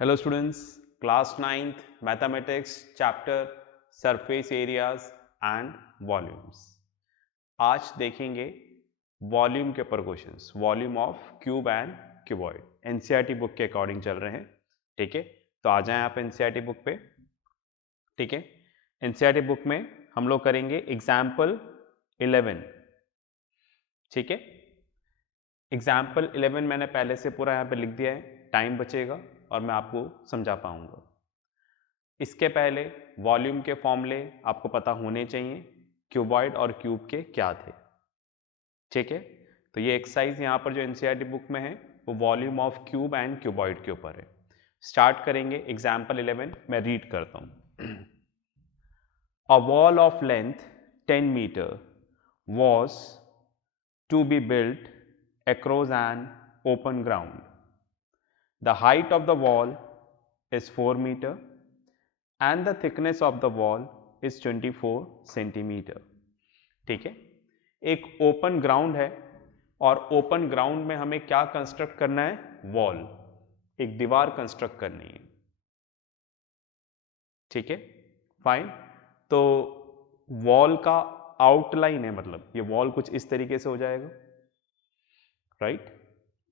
Hello students, class 9th mathematics chapter surface areas and volumes. आज देखेंगे volume के ऊपर questions, volume of cube and cuboid. NCERT book के according चल रहे हैं। ठीक है, तो आ जाएं आप एनसीईआरटी बुक पे। ठीक है, एनसीईआरटी बुक में हम लोग करेंगे एग्जाम्पल 11। ठीक है, एग्जाम्पल 11 मैंने पहले से पूरा यहाँ पे लिख दिया है, टाइम बचेगा और मैं आपको समझा पाऊंगा। इसके पहले वॉल्यूम के फॉर्मूले आपको पता होने चाहिए, क्यूबॉइड और क्यूब के क्या थे। ठीक है, तो ये एक्सरसाइज यहाँ पर जो एनसीईआरटी बुक में है वो volume of cube and cuboid के ऊपर है। स्टार्ट करेंगे एग्जाम्पल 11। मैं रीड करता हूँ। A wall of length 10 metre was to be built across an open ground. The height of the wall is 4 meter and the thickness of the wall is 24 centimeter. ठीक है, एक open ground है और open ground में हमें क्या construct करना है? वॉल, एक दीवार कंस्ट्रक्ट करनी है। ठीक है, फाइन। तो वॉल का आउटलाइन है, मतलब ये वॉल कुछ इस तरीके से हो जाएगा। राइट,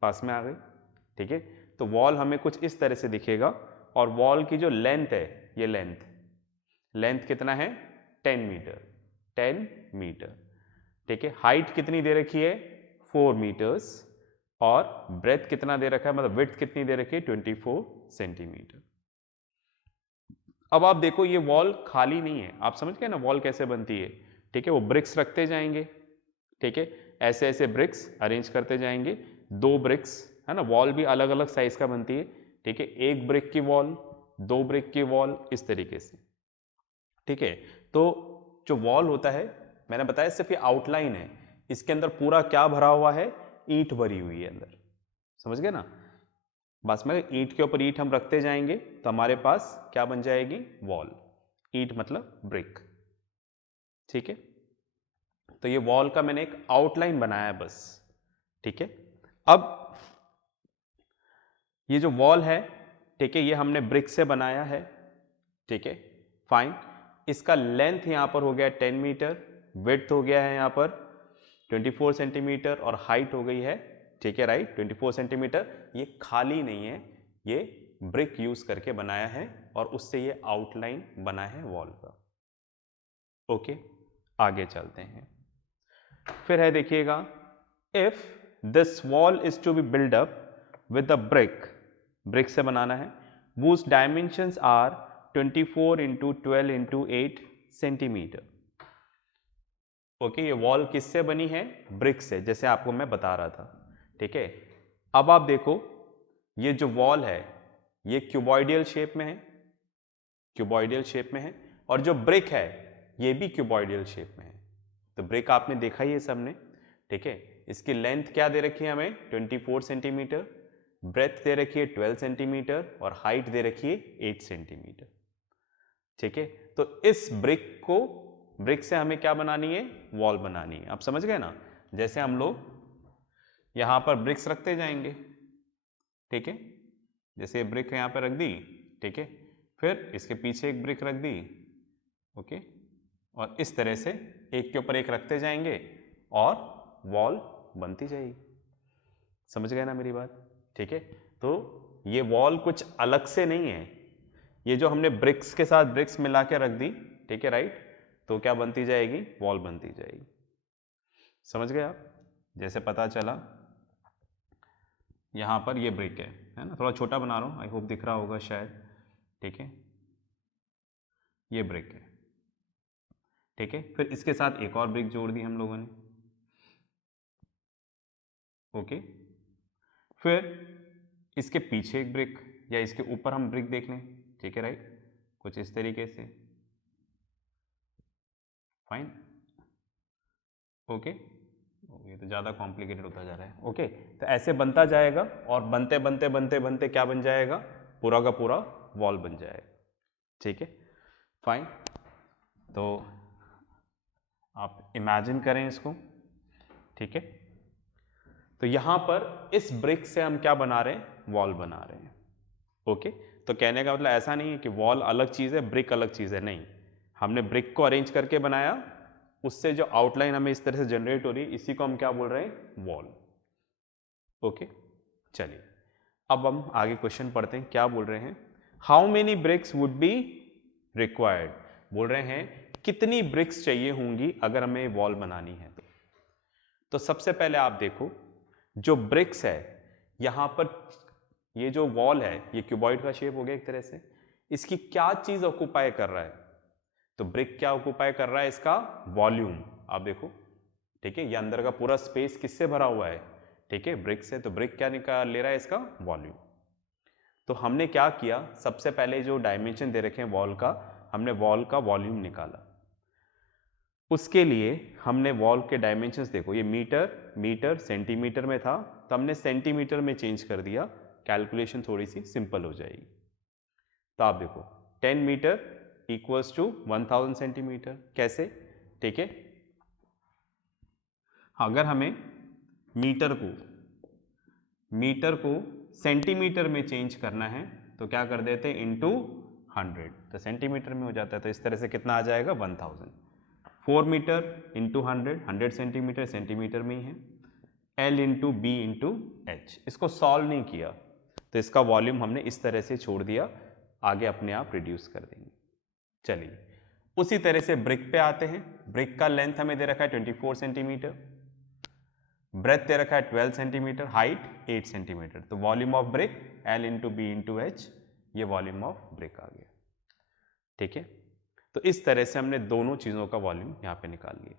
पास में आ गई। ठीक है, तो वॉल हमें कुछ इस तरह से दिखेगा और वॉल की जो लेंथ है, ये लेंथ कितना है? 10 मीटर। 10 मीटर। ठीक है, हाइट कितनी दे रखी है? 4 मीटर्स। और ब्रेथ कितना दे रखा है, मतलब विड्थ कितनी दे रखी है? 24 सेंटीमीटर। अब आप देखो ये वॉल खाली नहीं है, आप समझ गए ना वॉल कैसे बनती है। ठीक है, वो ब्रिक्स रखते जाएंगे। ठीक है, ऐसे ऐसे ब्रिक्स अरेंज करते जाएंगे। 2 ब्रिक्स है ना, वॉल भी अलग अलग साइज का बनती है। ठीक है, 1 ब्रिक की वॉल, 2 ब्रिक की वॉल, इस तरीके से। ठीक है, तो जो वॉल होता है, मैंने बताया सिर्फ ये आउटलाइन है, इसके अंदर पूरा क्या भरा हुआ है? ईंट भरी हुई है अंदर। समझ गए ना? बस में ईंट के ऊपर ईंट हम रखते जाएंगे तो हमारे पास क्या बन जाएगी? वॉल। ईंट मतलब ब्रिक। ठीक है, तो ये वॉल का मैंने एक आउटलाइन बनाया है बस। ठीक है, अब ये जो वॉल है, ठीक है, ये हमने ब्रिक से बनाया है। ठीक है, फाइन। इसका लेंथ यहां पर हो गया 10 मीटर, विड्थ हो गया है यहां पर 24 सेंटीमीटर और हाइट हो गई है, ठीक है, राइट, 24 सेंटीमीटर। ये खाली नहीं है, ये ब्रिक यूज करके बनाया है और उससे ये आउटलाइन बना है वॉल का। ओके, आगे चलते हैं। फिर है, देखिएगा, if this wall is to be build up with the brick से बनाना है, whose dimensions are 24 into 12 into 8 centimetre. Okay, ये वॉल किससे बनी है? ब्रिक से, जैसे आपको मैं बता रहा था। ठीक है, अब आप देखो ये जो वॉल है ये क्यूबॉइडियल शेप में है, क्यूबॉइडियल शेप में है, और जो ब्रिक है ये भी क्यूबॉइडियल शेप में है। तो ब्रिक आपने देखा ही है सबने। ठीक है, इसकी लेंथ क्या दे रखी है हमें? 24 सेंटीमीटर, ब्रेथ दे रखी है 12 सेंटीमीटर और हाइट दे रखी है 8 सेंटीमीटर। ठीक है, तो इस ब्रिक से हमें क्या बनानी है? वॉल बनानी है। आप समझ गए ना? जैसे हम लोग यहां पर ब्रिक्स रखते जाएंगे। ठीक है, जैसे ब्रिक यहां पर रख दी, ठीक है, फिर इसके पीछे एक ब्रिक रख दी। ओके, और इस तरह से एक के ऊपर एक रखते जाएंगे और वॉल बनती जाएगी। समझ गए ना मेरी बात? ठीक है, तो ये वॉल कुछ अलग से नहीं है, ये जो हमने ब्रिक्स के साथ ब्रिक्स मिला के रख दी, ठीक है, राइट, तो क्या बनती जाएगी? वॉल बनती जाएगी। समझ गए आप? जैसे पता चला यहां पर ये ब्रिक है ना, थोड़ा छोटा बना रहा हूं, आई होप दिख रहा होगा शायद। ठीक है, ये ब्रिक है। ठीक है, फिर इसके साथ एक और ब्रिक जोड़ दी हम लोगों ने। ओके, फिर इसके पीछे एक ब्रिक या इसके ऊपर हम ब्रिक देख लें। ठीक है, राइट, कुछ इस तरीके से। फाइन। ओके, ये तो ज़्यादा कॉम्प्लिकेटेड होता जा रहा है। ओके, तो ऐसे बनता जाएगा और बनते बनते बनते बनते क्या बन जाएगा? पूरा का पूरा वॉल बन जाएगा। ठीक है, फाइन। तो आप इमेजिन करें इसको। ठीक है, तो यहां पर इस ब्रिक से हम क्या बना रहे हैं? वॉल बना रहे हैं। ओके, तो कहने का मतलब ऐसा नहीं है कि वॉल अलग चीज़ है, ब्रिक अलग चीज़ है, नहीं। हमने ब्रिक को अरेंज करके बनाया, उससे जो आउटलाइन हमें इस तरह से जनरेट हो रही है, इसी को हम क्या बोल रहे हैं, वॉल। ओके, चलिए अब हम आगे क्वेश्चन पढ़ते हैं। क्या बोल रहे हैं, how many bricks would be required, बोल रहे हैं कितनी ब्रिक्स चाहिए होंगी अगर हमें वॉल बनानी है तो सबसे पहले आप देखो जो ब्रिक्स है, यहां पर ये जो वॉल है ये क्यूबॉइड का शेप हो गया एक तरह से, इसकी क्या चीज ऑक्यूपाई कर रहा है, तो ब्रिक क्या ऑक्यूपाई कर रहा है, इसका वॉल्यूम। आप देखो, ठीक है, ये अंदर का पूरा स्पेस किससे भरा हुआ है, ठीक है, ब्रिक से, तो ब्रिक क्या निकाल ले रहा है, इसका वॉल्यूम। तो हमने क्या किया, सबसे पहले जो डायमेंशन दे रखे हैं वॉल का, हमने वॉल का वॉल्यूम निकाला। उसके लिए हमने वॉल के डायमेंशंस देखो, ये मीटर सेंटीमीटर में था, तो हमने सेंटीमीटर में चेंज कर दिया, कैलकुलेशन थोड़ी सी सिंपल हो जाएगी। तो आप देखो 10 मीटर इक्वल्स टू 1000 सेंटीमीटर, कैसे, ठीक है, अगर हमें मीटर को सेंटीमीटर में चेंज करना है तो क्या कर देते हैं, इंटू 100, तो सेंटीमीटर में हो जाता है, तो इस तरह से कितना आ जाएगा, 1000। 4 मीटर इंटू 100 सेंटीमीटर, सेंटीमीटर में ही है, L into B into H. इसको सॉल्व नहीं किया तो इसका वॉल्यूम हमने इस तरह से छोड़ दिया, आगे अपने आप रिड्यूस कर देंगे। चलिए उसी तरह से ब्रिक पे आते हैं। ब्रिक का लेंथ हमें दे रखा है 24 सेंटीमीटर, ब्रेथ दे रखा है 12 सेंटीमीटर, हाइट 8 सेंटीमीटर, तो volume of brick L into B into H, ये वॉल्यूम ऑफ ब्रिक आ गया, ठीक है। तो इस तरह से हमने दोनों चीज़ों का वॉल्यूम यहाँ पे निकाल लिया।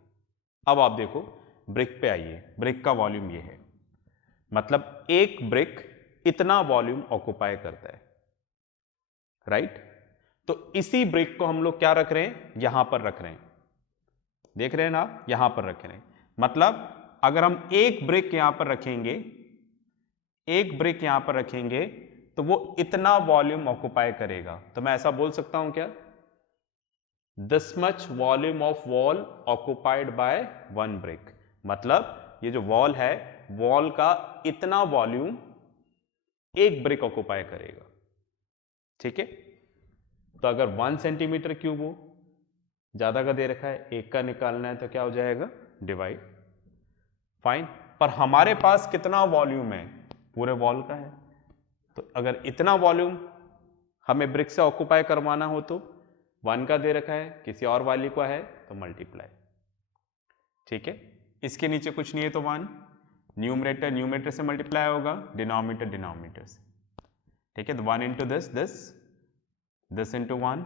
अब आप देखो ब्रिक पे आइए, ब्रिक का वॉल्यूम ये है, मतलब एक ब्रिक इतना वॉल्यूम ऑक्युपाई करता है, राइट। तो इसी ब्रिक को हम लोग क्या रख रहे हैं, यहां पर रख रहे हैं, देख रहे हैं ना आप, यहां पर रख रहे हैं, मतलब अगर हम एक ब्रिक यहां पर रखेंगे, एक ब्रिक यहां पर रखेंगे तो वो इतना वॉल्यूम ऑक्युपाई करेगा। तो मैं ऐसा बोल सकता हूं क्या, this much volume of wall occupied by one brick, मतलब ये जो वॉल है, वॉल का इतना वॉल्यूम एक ब्रिक ऑक्युपाई करेगा, ठीक है। तो अगर 1 सेंटीमीटर क्यूब हो, ज्यादा का दे रखा है, एक का निकालना है तो क्या हो जाएगा, डिवाइड, फाइन। पर हमारे पास कितना वॉल्यूम है, पूरे वॉल का है, तो अगर इतना वॉल्यूम हमें ब्रिक से ऑक्युपाई करवाना हो तो 1 का दे रखा है, किसी और वाली का है तो मल्टीप्लाई, ठीक है। इसके नीचे कुछ नहीं है तो 1, न्यूमरेटर न्यूमरेटर से मल्टीप्लाई होगा, डिनोमिनेटर डिनोमिनेटर से, ठीक है। तो 1 इंटू दिस इंटू 1,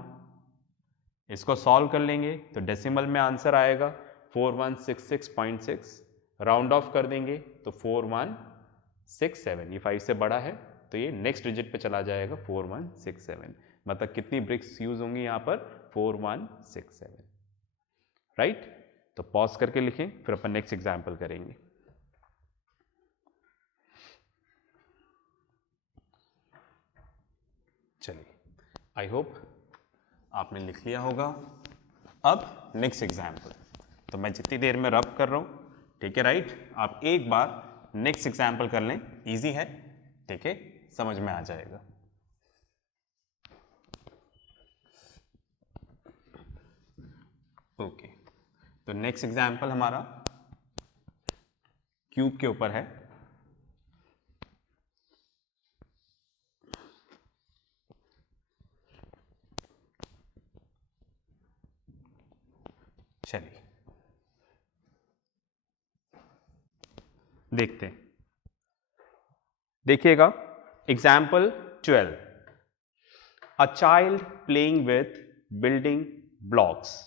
इसको सॉल्व कर लेंगे तो डेसिमल में आंसर आएगा 4166.6, राउंड ऑफ कर देंगे तो 4167, ये 5 से बड़ा है तो ये नेक्स्ट डिजिट पे चला जाएगा 4167, मतलब कितनी ब्रिक्स यूज होंगी यहाँ पर, 4167, राइट। तो पॉज करके लिखें, फिर अपन नेक्स्ट एग्जाम्पल करेंगे। चलिए, आई होप आपने लिख लिया होगा। अब नेक्स्ट एग्जाम्पल, तो मैं जितनी देर में रब कर रहा हूं, ठीक है, राइट, आप एक बार नेक्स्ट एग्जाम्पल कर लें, इजी है, ठीक है, समझ में आ जाएगा। ओके, तो नेक्स्ट एग्जाम्पल हमारा क्यूब के ऊपर है। चलिए देखते हैं, देखिएगा example 12, a child playing with building blocks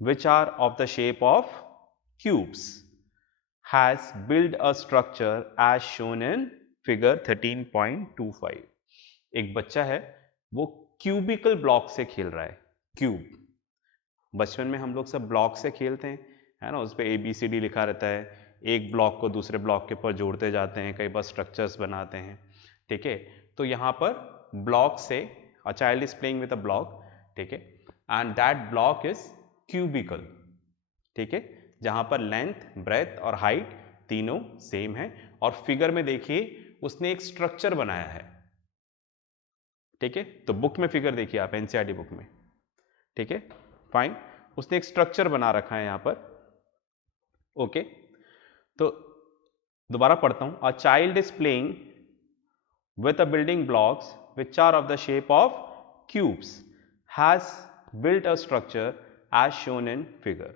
which are of the shape of cubes has built a structure as shown in figure 13.25। एक बच्चा है, वो क्यूबिकल ब्लॉक से खेल रहा है। क्यूब, बचपन में हम लोग सब ब्लॉक से खेलते हैं, है ना, उस पर ABCD लिखा रहता है, एक ब्लॉक को दूसरे ब्लॉक के ऊपर जोड़ते जाते हैं, कई बार स्ट्रक्चर्स बनाते हैं, ठीक है। तो यहाँ पर ब्लॉक से, a child is playing with a block, ठीक है, and that block is cubical, ठीक है, जहां पर लेंथ, ब्रेथ और हाइट तीनों सेम है, और फिगर में देखिए उसने एक स्ट्रक्चर बनाया है, ठीक है, तो बुक में फिगर देखिए आप, एनसीईआरटी बुक में, ठीक है, फाइन। उसने एक स्ट्रक्चर बना रखा है यहां पर, ओके। तो दोबारा पढ़ता हूं, अ child is playing with the building blocks which are of the shape of cubes has built a structure as shown in figure.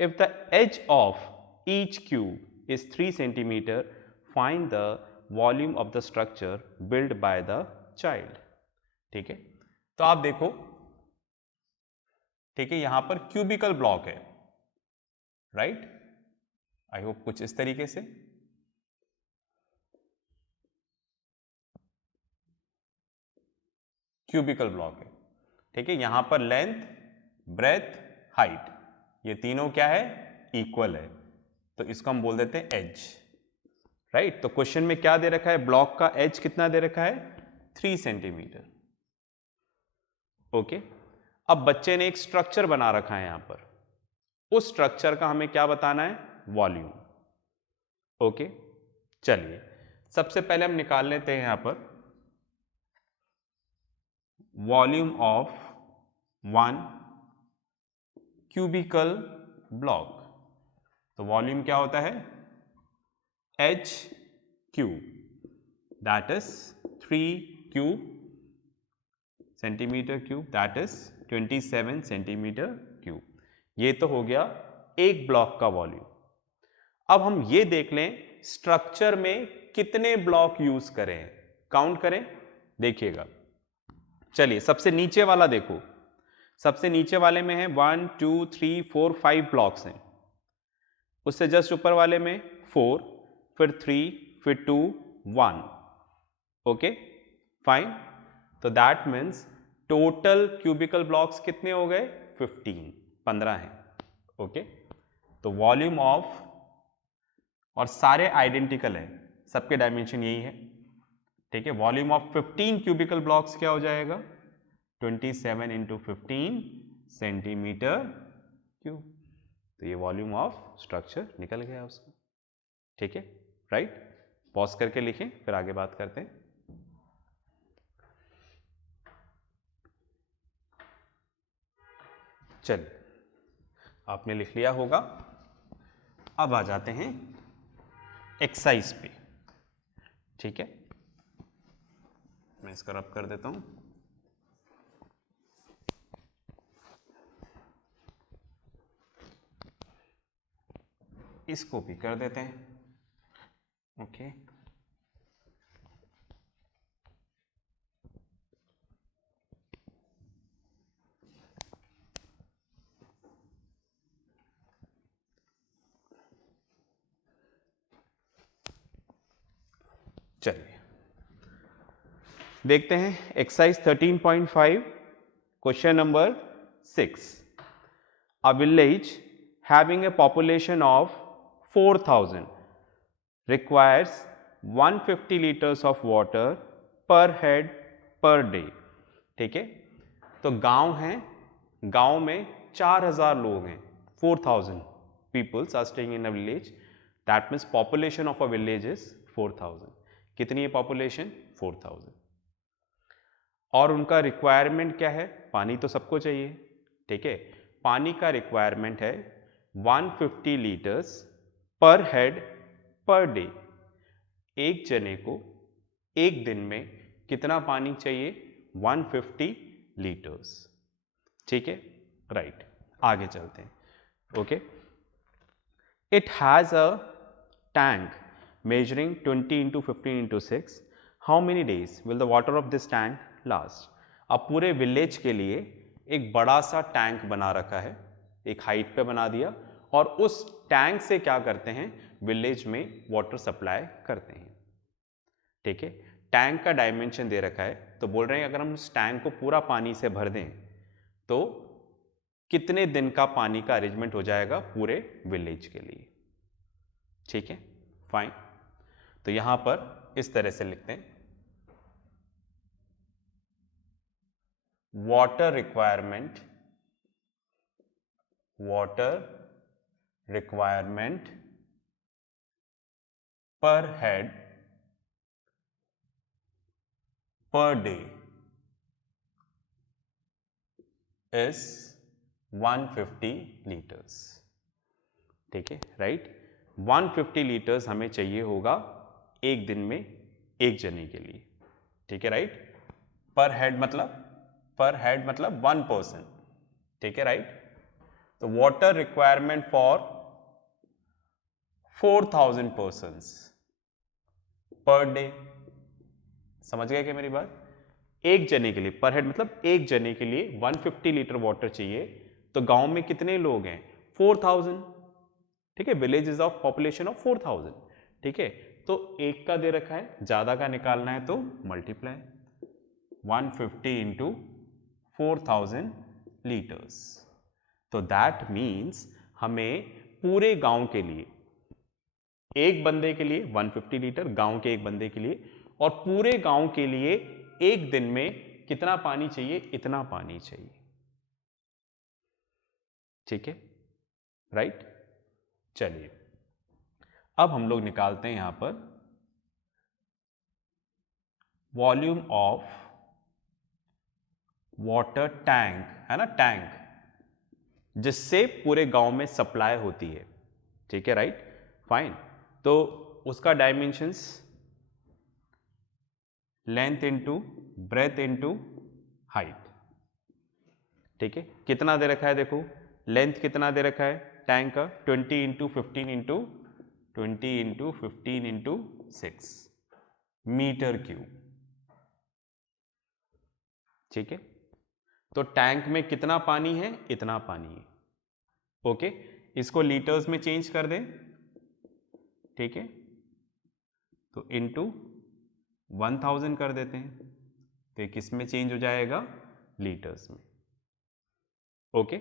If the edge of each cube is 3 centimeter, find the volume of the structure built by the child. ठीक है, तो आप देखो, ठीक है, यहां पर cubical block है, राइट। आई होप कुछ इस तरीके से, क्यूबिकल ब्लॉक है, ठीक है। यहां पर लेंथ, ब्रेथ, हाइट, ये तीनों क्या है, इक्वल है, तो इसको हम बोल देते हैं एज, राइट। तो क्वेश्चन में क्या दे रखा है, ब्लॉक का एज कितना दे रखा है, 3 सेंटीमीटर, ओके। अब बच्चे ने एक स्ट्रक्चर बना रखा है यहां पर, उस स्ट्रक्चर का हमें क्या बताना है, वॉल्यूम, ओके। चलिए सबसे पहले हम निकाल लेते हैं यहां पर वॉल्यूम ऑफ 1 क्यूबिकल ब्लॉक। तो वॉल्यूम क्या होता है, H cube, that is 3 cube centimetre cube, that is 27 centimetre cube. ये तो हो गया एक ब्लॉक का वॉल्यूम। अब हम ये देख लें स्ट्रक्चर में कितने ब्लॉक यूज करें, काउंट करें, देखिएगा। चलिए सबसे नीचे वाला देखो, सबसे नीचे वाले में है 1 2 3 4 5 ब्लॉक्स हैं, उससे जस्ट ऊपर वाले में 4, फिर 3, फिर 2, 1, ओके फाइन। तो that means total cubical blocks कितने हो गए, 15 हैं, ओके। तो वॉल्यूम ऑफ, और सारे आइडेंटिकल हैं, सबके डायमेंशन यही है, ठीक है। वॉल्यूम ऑफ 15 क्यूबिकल ब्लॉक्स क्या हो जाएगा, 27 इंटू 15 सेंटीमीटर क्यूब। तो ये वॉल्यूम ऑफ स्ट्रक्चर निकल गया उसका, ठीक है, राइट। पॉज करके लिखें, फिर आगे बात करते हैं। चलिए आपने लिख लिया होगा, अब आ जाते हैं एक्सरसाइज पे, ठीक है। मैं इसका रब कर देता हूं, इसको भी कर देते हैं, ओके। चलिए देखते हैं exercise 13.5 question number 6। A village having a population of 4000 requires 150 liters of water per head per day, ठीक है। तो गांव है, गांव में 4000 लोग हैं, 4000 peoples are staying in a village, that means population of a village is 4000। कितनी है पॉपुलेशन, 4000। और उनका रिक्वायरमेंट क्या है, पानी तो सबको चाहिए, ठीक है। पानी का रिक्वायरमेंट है 150 लीटर्स पर हेड पर डे। एक जने को एक दिन में कितना पानी चाहिए, 150 लीटर्स, ठीक है, राइट। आगे चलते हैं, okay. It has a tank measuring 20 into 15 into 6. How many days will the water of this tank last? अब पूरे विलेज के लिए एक बड़ा सा टैंक बना रखा है, एक हाइट पे बना दिया, और उस टैंक से क्या करते हैं, विलेज में वाटर सप्लाई करते हैं, ठीक है। टैंक का डायमेंशन दे रखा है, तो बोल रहे हैं अगर हम उस टैंक को पूरा पानी से भर दें तो कितने दिन का पानी का अरेंजमेंट हो जाएगा पूरे विलेज के लिए, ठीक है, फाइन। तो यहां पर इस तरह से लिखते हैं, वाटर रिक्वायरमेंट पर head per day is 150 litres. ठीक है, राइट। 150 लीटर्स हमें चाहिए होगा एक दिन में एक जने के लिए। ठीक है, राइट। पर हेड मतलब 1 पर्सन। ठीक है, राइट। तो water requirement for 4000 persons per day. समझ गए क्या मेरी बात? एक जने के लिए, पर हेड मतलब एक जने के लिए 150 लीटर वाटर चाहिए। तो गांव में कितने लोग हैं? 4000। ठीक है, विलेजेस ऑफ पॉपुलेशन ऑफ 4000। ठीक है, तो एक का दे रखा है, ज्यादा का निकालना है तो मल्टीप्लाई 150 इंटू 4000 लीटर्स। तो दैट मीन्स हमें पूरे गांव के लिए, एक बंदे के लिए 150 लीटर, गांव के एक बंदे के लिए, और पूरे गांव के लिए एक दिन में कितना पानी चाहिए? इतना पानी चाहिए। ठीक है, राइट। चलिए अब हम लोग निकालते हैं यहां पर वॉल्यूम ऑफ वाटर टैंक, है ना, टैंक जिससे पूरे गांव में सप्लाई होती है। ठीक है, राइट, फाइन। तो उसका dimensions length into breadth into height. ठीक है, कितना दे रखा है? देखो लेंथ कितना दे रखा है टैंक का? 20 into 15 into 20 into 15 into 6 metre cube. ठीक है, तो टैंक में कितना पानी है? इतना पानी है। ओके, इसको लीटर्स में चेंज कर दें। ठीक है, तो इंटू 1000 कर देते हैं, तो ये किस में चेंज हो जाएगा? लीटर्स में। Okay,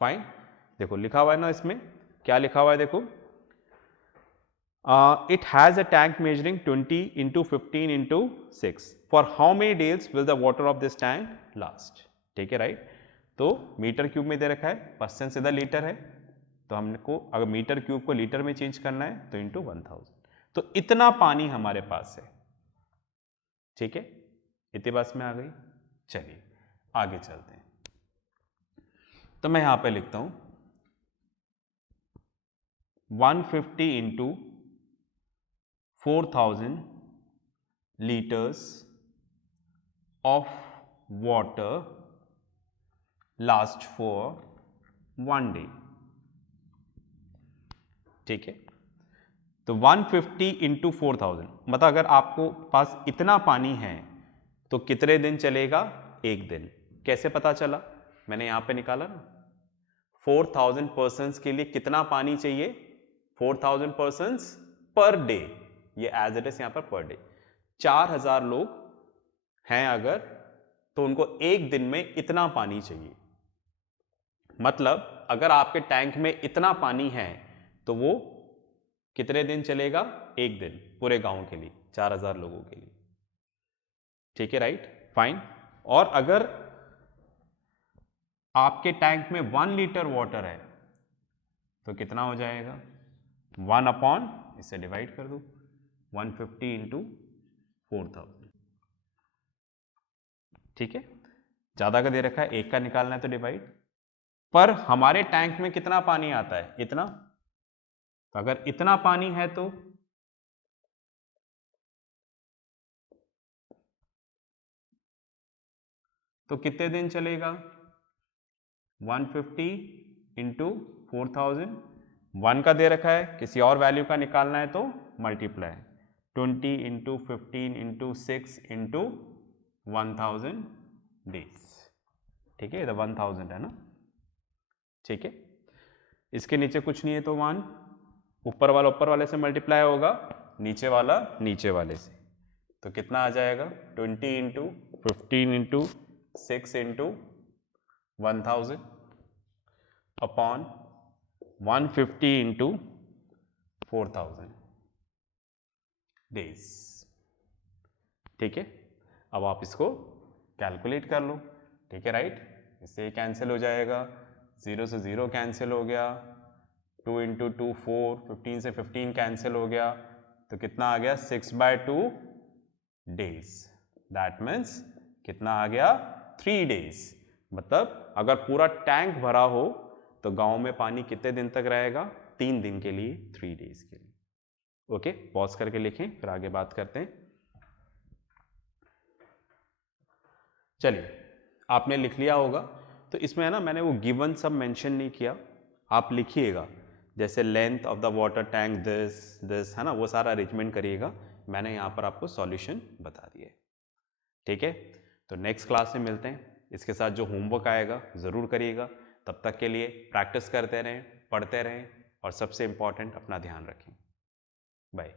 fine. देखो लिखा हुआ है ना, इसमें क्या लिखा हुआ है? देखो it has a tank measuring 20 into 15 into 6. For how many days will the water of this tank last? ठीक है, राइट। तो मीटर क्यूब में दे रखा है, पर्सन सीधा लीटर है, तो हमको अगर मीटर क्यूब को लीटर में चेंज करना है तो इंटू 1000। तो इतना पानी हमारे पास है। ठीक है, इतनी बात में आ गई। चलिए आगे चलते हैं। तो मैं यहां पे लिखता हूं 150 into 4000 liters of water last for 1 day। ठीक है, तो 150 इंटू 4000 मतलब अगर आपको पास इतना पानी है तो कितने दिन चलेगा? एक दिन। कैसे पता चला? मैंने यहां पे निकाला ना, 4000 पर्सन्स के लिए कितना पानी चाहिए? 4000 पर्सन्स पर डे, ये एज इट इज यहां पर डे। 4000 लोग हैं अगर, तो उनको एक दिन में इतना पानी चाहिए। मतलब अगर आपके टैंक में इतना पानी है तो वो कितने दिन चलेगा? एक दिन, पूरे गांव के लिए, 4000 लोगों के लिए। ठीक है, राइट, फाइन। और अगर आपके टैंक में 1 लीटर वाटर है तो कितना हो जाएगा? 1 अपॉन, इससे डिवाइड कर दो, 150 इंटू 4000। ठीक है, ज्यादा का दे रखा है, एक का निकालना है तो डिवाइड। पर हमारे टैंक में कितना पानी आता है? इतना। तो अगर इतना पानी है तो कितने दिन चलेगा? 150 इंटू 4000, 1 का दे रखा है, किसी और वैल्यू का निकालना है तो multiply 20 into 15 into 6 into 1000 days. ठीक है, इधर 1000 है ना। ठीक है, इसके नीचे कुछ नहीं है तो 1, ऊपर वाला ऊपर वाले से मल्टीप्लाई होगा, नीचे वाला नीचे वाले से। तो कितना आ जाएगा? 20 into 15 into 6 into 1000 upon 150 into 4000 days. ठीक है, अब आप इसको कैलकुलेट कर लो। ठीक है, राइट। इससे कैंसिल हो जाएगा, 0 से 0 कैंसिल हो गया, 2 इंटू 2 4, 15 से 15 कैंसिल हो गया, तो कितना आ गया? 6/2 डेज। दैट मीन्स कितना आ गया? 3 डेज। मतलब अगर पूरा टैंक भरा हो तो गांव में पानी कितने दिन तक रहेगा? 3 दिन के लिए, 3 डेज के लिए। ओके, पॉज करके लिखें, फिर आगे बात करते हैं। चलिए, आपने लिख लिया होगा। तो इसमें है ना, मैंने वो गिवन सब मेंशन नहीं किया, आप लिखिएगा। जैसे length of the water tank this है ना, वो सारा अरेंजमेंट करिएगा। मैंने यहाँ पर आपको सॉल्यूशन बता दिया है। ठीक है, तो नेक्स्ट क्लास में मिलते हैं। इसके साथ जो होमवर्क आएगा ज़रूर करिएगा। तब तक के लिए प्रैक्टिस करते रहें, पढ़ते रहें, और सबसे इम्पॉर्टेंट अपना ध्यान रखें। बाय।